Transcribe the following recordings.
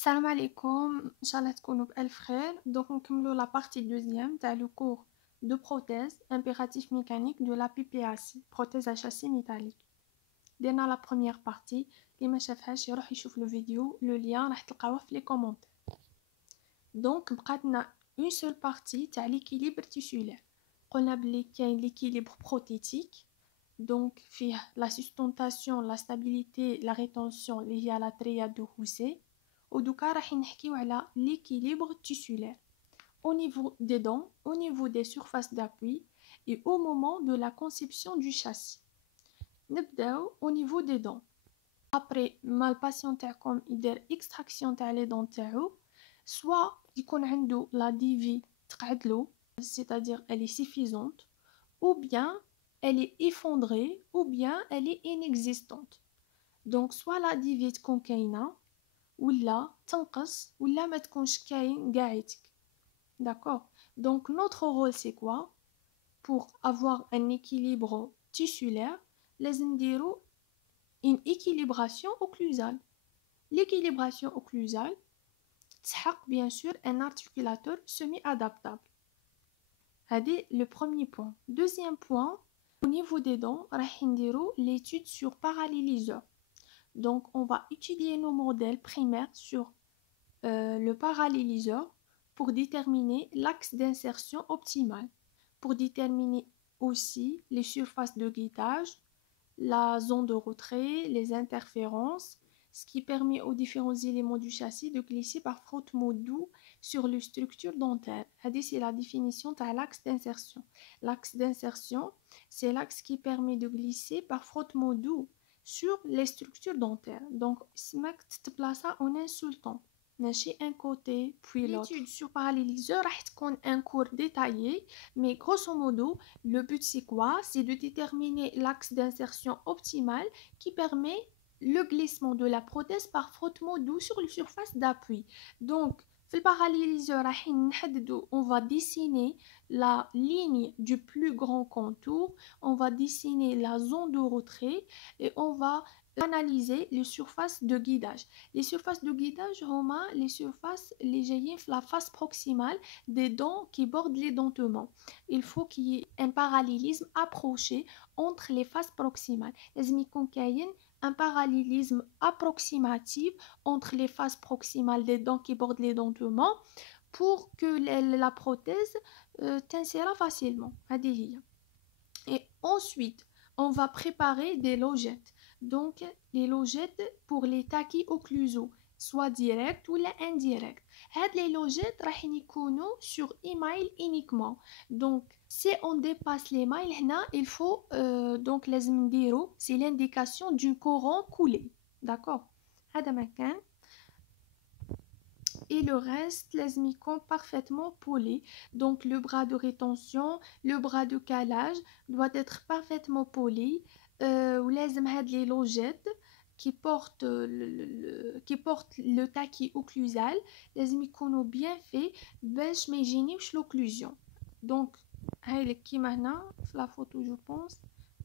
Salam alaikum, Inch'Allah تكونوا بألف خير. Donc نكملوا la partie deuxième تاع le cours de prothèse impératif mécanique de la PPAC prothèse à châssis métallique. درنا la première partie اللي ما شافهاش يروح يشوف le vidéo, le lien راح تلقاوه في les commentaires. Donc بقاتنا une seule partie تاع l'équilibre tissulaire. قلنا بلي كاين l'équilibre prothétique, donc فيه la sustentation, la stabilité, la rétention اللي هي la triade de Housset. ودوكا راح نحكيو على l'équilibre tissulaire au niveau des dents, au niveau des surfaces d'appui et au moment de la conception du châssis. نبداو au niveau des dents. Après ما الباتيون تاعكم يدير extraction تاع les dents تاعو, soit يكون عنده la DV تقعدلو, c'est-à-dire elle est suffisante, ou bien elle est effondrée, ou bien elle est inexistante. Donc soit la DV تكون كاينه ولا تنقص ولا ما تكونش كاين قاعدك. D'accord. Donc notre rôle c'est quoi? Pour avoir un équilibre tissulaire, لازم نديرو une équilibration occlusale. L'équilibration occlusale تسحق bien sûr un articulateur semi-adaptable. هذا le premier point. Deuxième point, au niveau des dents راح نديرو l'étude sur parallélisseur. Donc on va étudier nos modèles primaires sur le parallélisseur pour déterminer l'axe d'insertion optimal, pour déterminer aussi les surfaces de guidage, la zone de retrait, les interférences, ce qui permet aux différents éléments du châssis de glisser par frottement doux sur les structures dentaires. C'est la définition de l'axe d'insertion. L'axe d'insertion, c'est l'axe qui permet de glisser par frottement doux sur les structures dentaires. Donc, سمك تتبلاصا en insultant. ماشي un côté puis l'autre. L'étude sur parallélisseur راح تكون un cours détaillé, mais grosso modo, le but c'est quoi? C'est de déterminer l'axe d'insertion optimal qui permet le glissement de la prothèse par frottement doux sur les surfaces d'appui. Donc, في parallélisseur راح نحددو, on va dessiner la ligne du plus grand contour, on va dessiner la zone de retrait et on va analyser les surfaces de guidage. Les surfaces de guidage هما les surfaces اللي جايين في la face proximale des dents qui bordent les dentements. Il faut qu'il y ait un parallélisme approché entre les faces proximales. لازم يكون كاين un parallélisme approximatif entre les faces proximales des dents qui bordent les dentements pour que la prothèse t'insère facilement. Et ensuite, on va préparer des logettes. Donc, les logettes pour les tachy-occlusaux, soit direct ou indirect. Les logettes راح يكونوا sur email uniquement. Donc, si on dépasse les mailles, il faut donc لازم نديرو, c'est l'indication du courant coulé. D'accord? هذا مكان. Et le reste, لازم يكون parfaitement poli. Donc le bras de rétention, le bras de calage doit être parfaitement poli. ولازم هاد les logettes qui portent le tachy occlusal لازم يكونوا bien faits باش ما يجينيوش l'occlusion. Donc هاي لك كيما هنا في la photo je pense.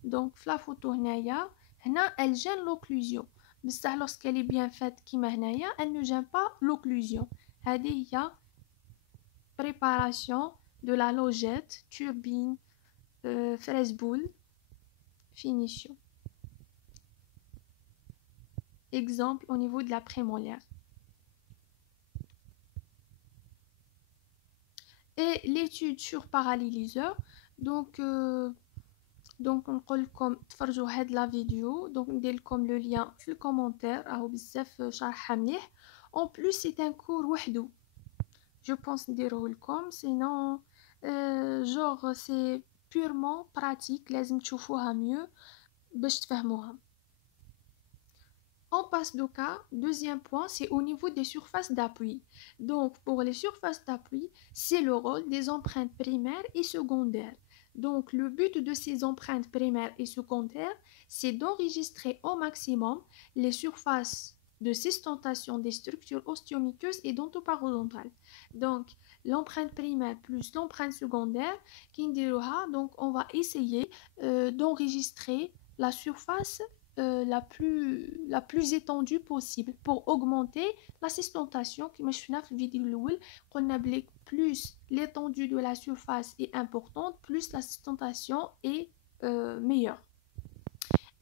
Donc في la photo هنايا elle gêne l'occlusion. بصح lorsqu'elle est bien faite كيما هنايا, elle ne gêne pas l'occlusion. هذه هي préparation de la logette, turbine, fraise boule, finition. Exemple au niveau de la prémolaire. Et l'étude sur parallélisseur, donc نقول لكم تفرجوا هاد la vidéo, donc ندير لكم le lien في le commentaire, راهو بزاف شرحها مليح. En plus c'est un cours وحده, je pense نديروه لكم, sinon genre c'est purement pratique, لازم تشوفوها mieux باش تفهموها. On passe au cas, deuxième point, c'est au niveau des surfaces d'appui. Donc pour les surfaces d'appui, c'est le rôle des empreintes primaires et secondaires. Donc le but de ces empreintes primaires et secondaires, c'est d'enregistrer au maximum les surfaces de sustentation des structures ostéomuqueuses et dentoparodontales. Donc l'empreinte primaire plus l'empreinte secondaire, donc on va essayer d'enregistrer la surface la plus étendue possible pour augmenter la sustentation. Comme je dans la vidéo on a plus l'étendue de la surface est importante, plus la sustentation est meilleure.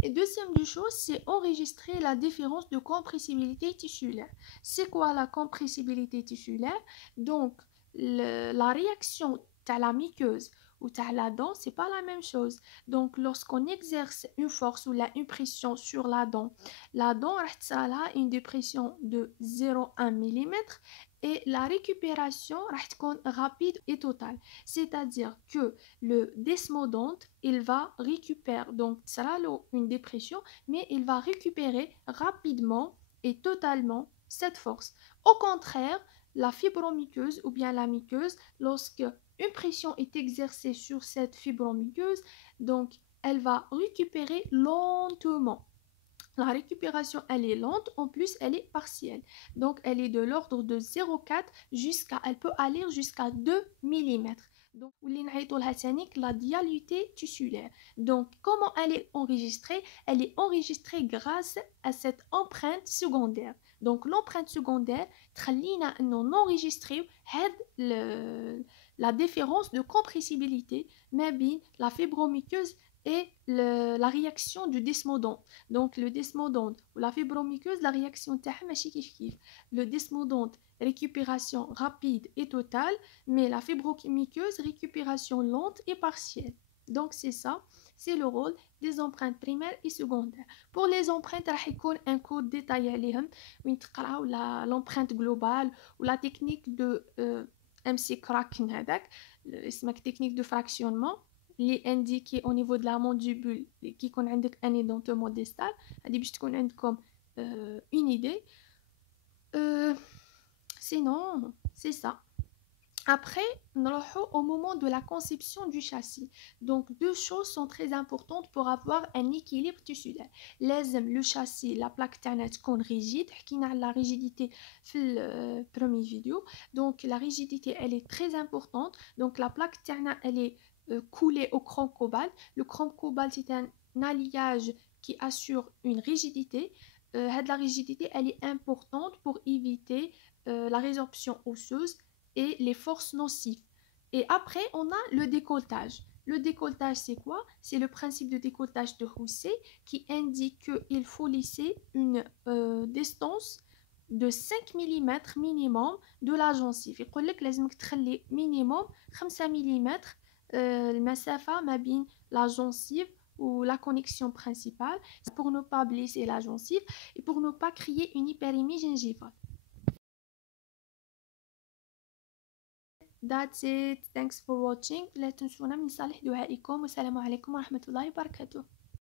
Et deuxième chose, c'est enregistrer la différence de compressibilité tissulaire. C'est quoi la compressibilité tissulaire? Donc, la réaction de la muqueuse ou de la dent, c'est pas la même chose. Donc, lorsqu'on exerce une force ou une pression sur la dent a une dépression de 0,1 mm et la récupération est rapide et totale. C'est-à-dire que le desmodonte, il va récupérer, donc ça sera une dépression, mais il va récupérer rapidement et totalement cette force. Au contraire, la fibromuqueuse ou bien la muqueuse, lorsque une pression est exercée sur cette fibromuqueuse, donc elle va récupérer lentement. La récupération, elle est lente, en plus, elle est partielle. Donc, elle est de l'ordre de 0,4 elle peut aller jusqu'à 2 mm. Donc, la dialyté tissulaire. Donc, comment elle est enregistrée? Elle est enregistrée grâce à cette empreinte secondaire. Donc, l'empreinte secondaire, nous enregistrer la différence de compressibilité, mais la fibromuqueuse et la réaction du desmodonte. Donc le desmodonte ou la fibromuqueuse, la réaction تاعها ماشي كيف كيف. Le desmodonte, récupération rapide et totale, mais la fibromuqueuse, récupération lente et partielle. Donc c'est ça, c'est le rôle des empreintes primaires et secondaires. Pour les empreintes, راح يكون un cours détaillé عليهم وين تقراو l'empreinte globale ou la technique de MC Kraken هذاك اسمها technique de fractionnement اللي indiqué au niveau de la mandibule qui يكون عندك un édentement distal. هذه باش تكون عندكم une idée. Sinon c'est ça. Après, نروحو au moment de la conception du châssis. Donc, deux choses sont très importantes pour avoir un équilibre tissulaire. لازم le châssis, la plaque تاعنا تكون rigide. حكينا على la rigidité في le premier vidéo. Donc, la rigidité, elle est très importante. Donc, la plaque تاعنا, elle est coulée au chrome cobalt. Le chrome cobalt, c'est un alliage qui assure une rigidité. La rigidité, elle est importante pour éviter la résorption osseuse et les forces nocives. Et après, on a le décolletage. Le décolletage, c'est quoi? C'est le principe de décolletage de Housset qui indique qu'il faut laisser une distance de 5 mm minimum de la gencive. يقول لك لازمك تخلي minimum 5 mm المسافة ما بين la gencive ou la connexion principale pour ne pas blesser la gencive et pour ne pas créer une hyperémie gingivale. That's it. Thanks for watching. لا تنسونا من صالح دعائكم والسلام عليكم ورحمة الله وبركاته.